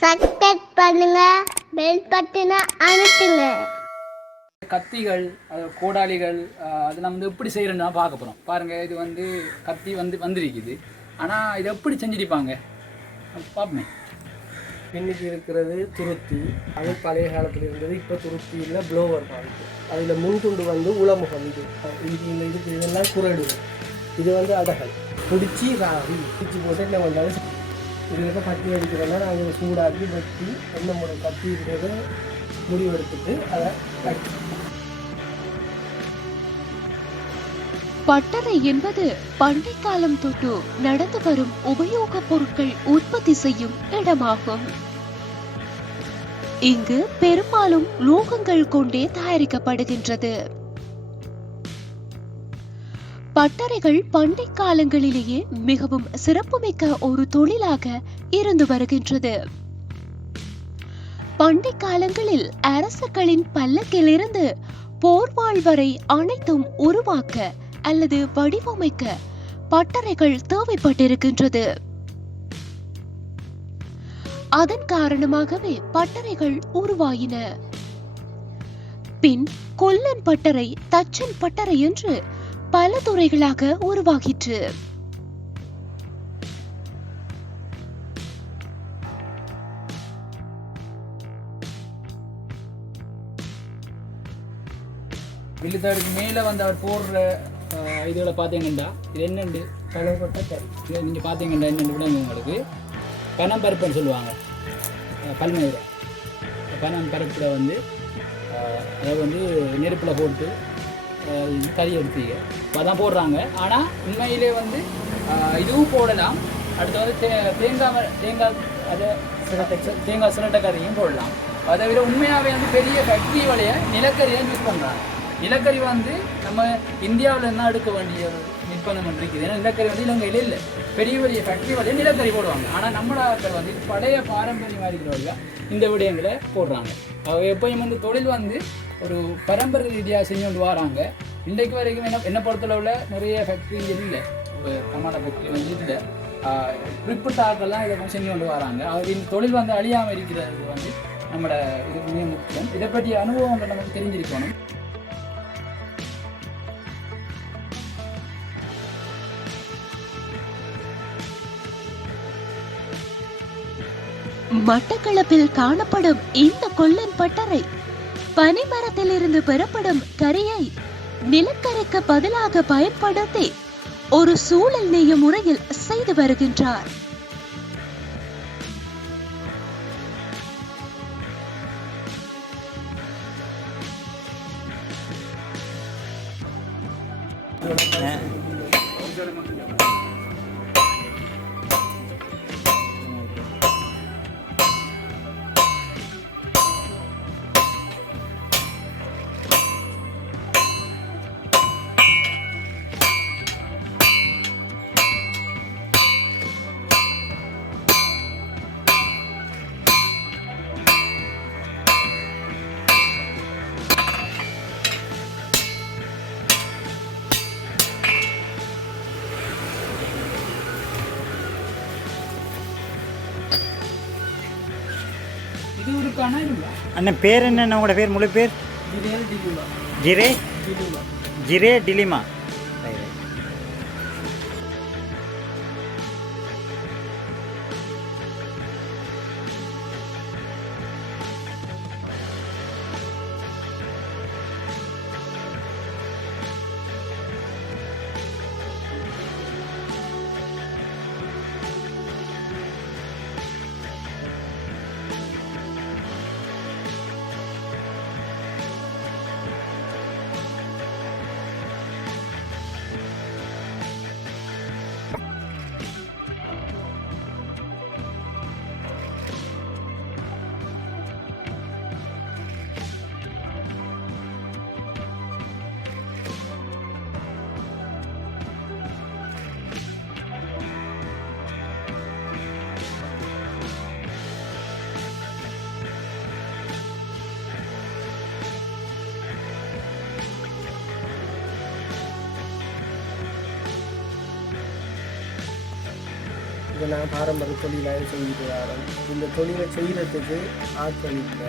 Subscribe பண்ணுங்க, bell பட்டனை அழுத்துங்க. கத்திகள், கோடாலிகள் அதெல்லாம் வந்து எப்படி செய்யறதுன்னு பார்க்க போகிறோம். பாருங்கள், இது வந்து கத்தி வந்திருக்குது. ஆனால் இது எப்படி செஞ்சிருப்பாங்க பார்ப்போமே. இன்னைக்கு இருக்கிறது துருத்தி. அது பழைய காலத்தில் இருந்தது. இப்போ துருத்தி இல்லை, ப்ளோவர் தான். அதில் முன்துண்டு வந்து உளமுகம். இதுக்கு இதெல்லாம் குரடு. இது வந்து அடகல் பிடிச்சி பிடிச்சி போட்டு என்ன பண்ணாலும் இதுக்கு கத்தி அடிக்கிறோன்னா நாங்கள் சூடாக்கி வெட்டி என்ன முறை கத்தி இருக்கிறத முடிவெடுத்துட்டு அதை பட்டறை என்பது பண்டை காலம் தொட்டு நடந்து வரும் உபயோகப் பொருட்கள் உற்பத்தி செய்யும் இடமாகும். இங்கு பெரும்பாலும் லோகங்கள் கொண்டே தயாரிக்கப்படுகின்றது. பட்டறைகள் பண்டை காலங்களிலேயே மிகவும் சிறப்புமிக்க ஒரு தொழிலாக இருந்து வருகின்றது. பண்டை காலங்களில் அரசர்களின் பல்லக்கிலிருந்து போர்வாள் வரை அனைத்தும் உருவாக்க அல்லது வடிவமைக்க பட்டறைகள் தேவைப்பட்டிருக்கின்றது. அதன் காரணமாகவே பட்டறைகள் உருவாயின. பின் கொல்லன் பட்டறை, தச்சன் பட்டறை என்று பல துறைகளாக உருவாகிற்று. விழுதாடுக்கு மேலே வந்து அவர் போடுற இதுகளை பார்த்தீங்கன்னா இது என்னென்று பணம் கொட்ட கறி. இதை நீங்கள் பார்த்தீங்கன்னா என்னென்னு விடுங்க. உங்களுக்கு பனம் பருப்புன்னு சொல்லுவாங்க. பல்மயிரை பனம் பருப்பில் வந்து அதை வந்து நெருப்பில் போட்டு கறி எடுத்தீங்க அதான் போடுறாங்க. ஆனால் உண்மையிலே வந்து இதுவும் போடலாம். அடுத்து வந்து தேங்காய் அதை தேங்காய் சுரட்டை கறியும் போடலாம். அதை விட உண்மையாகவே வந்து பெரிய ஃபேக்ட்ரி வழிய நிலக்கரியை யூஸ் பண்ணுறாங்க. நிலக்கரி வந்து நம்ம இந்தியாவில் என்ன எடுக்க வேண்டிய நிர்பந்தம் இருக்குது. ஏன்னா நிலக்கரி வந்து இலங்கையில் இல்லை. பெரிய பெரிய ஃபேக்ட்ரி வழிய நிலக்கரி போடுவாங்க. ஆனால் நம்மளாக்கள் வந்து பழைய பாரம்பரியமாக இருக்கிறவங்க இந்த விடயங்களை போடுறாங்க. எப்பயும் வந்து தொழில் வந்து ஒரு பரம்பரை ரீதியாக செஞ்சு கொண்டு வராங்க. இன்றைக்கு வரைக்கும் என்ன பொறுத்தளவில் நிறைய ஃபேக்ட்ரி இல்லை. இப்போ கமாட ஃபேக்ட்ரி வந்து இல்லை. குறிப்பிட்ட ஆட்கள்லாம் இதை செஞ்சு கொண்டு வராங்க. இந்த தொழில் வந்து அழியாமல் இருக்கிறது வந்து நம்மளோட இதுக்கு மிக முக்கியம். இதை பற்றிய அனுபவங்கள் நமக்கு தெரிஞ்சிருக்கணும். மட்டக்களப்பில் காணப்படும் இந்த கொல்லன் பட்டறை பனைமரத்திலிருந்து பெறப்படும் கரியை நிலக்கரிக்கு பதிலாக பயன்படுத்தி ஒரு சூழல் நெய்யும் முறையில் செய்து வருகின்றார். அண்ணன் பேர் என்ன? உங்களோட பேர் முழு பேர்? ஜிரே டிலிமா. இப்போ நான் பாரம்பரிய தொழிலாக செஞ்சுட்டு வரேன். இந்த தொழிலை செய்கிறதுக்கு ஆட்கள் இல்லை,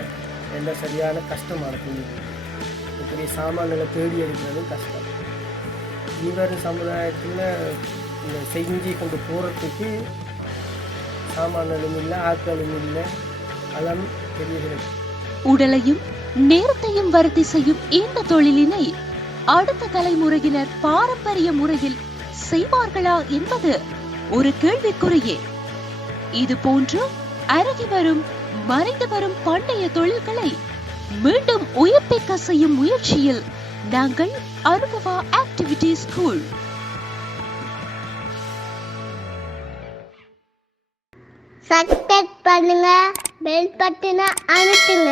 எந்த சரியான கஷ்டமான தொழில். இப்படி சாமான்களை தேடி எடுக்கிறது கஷ்டம். இவர் சமுதாயத்தில் இந்த செஞ்சு கொண்டு போகிறதுக்கு சாமான்களும் இல்லை, ஆட்களும் இல்லை. அதெல்லாம் பெரிய உடலையும் நேரத்தையும் வருத்தி செய்யும் இந்த தொழிலினை அடுத்த தலைமுறையினர் பாரம்பரிய முறையில் செய்வார்களா என்பது ஒரு கேள்விக்குறியே. இது போன்று அருகி வரும் மறைந்து வரும் பண்டைய தொழில்களை மீண்டும் உயிர்ப்பிக்க செய்யும் முயற்சியில் நாங்கள் அனுபவா ஆக்டிவிட்டி ஸ்கூல். சப்ஸ்கிரைப் பண்ணுங்க, பெல் பட்டனை அழுத்துங்க.